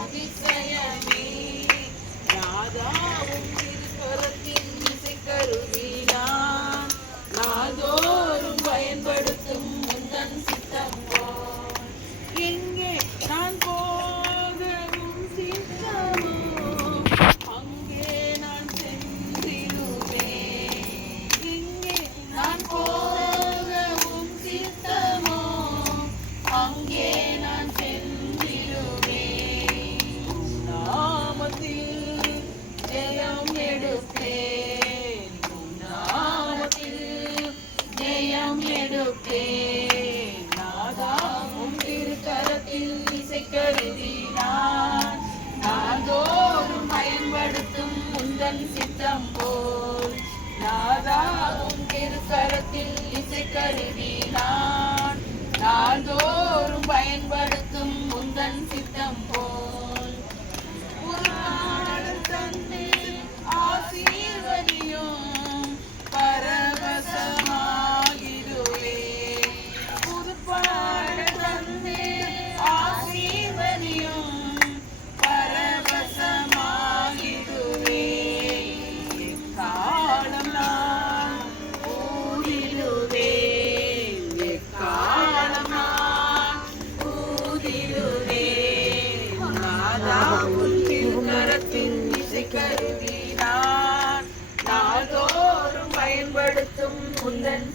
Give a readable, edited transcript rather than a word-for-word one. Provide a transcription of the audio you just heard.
அதிசயமே நாதாவும் திருக்கரத்தின் இசைக்கருவினான் நாள்தோறும் பயன்படுத்தும் முந்தன் சித்தம் போல் எங்கே நான் போகவும் சித்தமோ அங்கே நான் சென்றிடுவேன் எங்கே நான் போகவும் சித்தமோ அங்கே நான் சென்றிடுவேன் நாமத்தில் ஜெயம் எடுப்பேன் நாமத்தில் ஜெயம் எடுப்பேன் நாதாவும் திருக்கரத்தில் இசைக்கருவினான் நாள்தோறும் பயன்படுத்தும் முந்தன் சித்தம் போல் நாதாவும் திருக்கரத்தில் இசைக்கருவினான் நாள்தோறும் பயன்படுத்தும் முந்தன் சித்தம் போல் ஒரு நாள் தன்னை ஆசீர்வதியும் பரவசமாகிடுவே புது பாட தன்னை ஆசீர்வதியும் பரவசமாகிடுவே எக்காலம் நான் ஊதிடுவேன் எக்காலம் நான் ஊதிடுவேன் நாதாவும் திருக்கரத்தின் இசைக்கருவினான் நாள்தோறும் பயன்படுத்தும் முந்தன்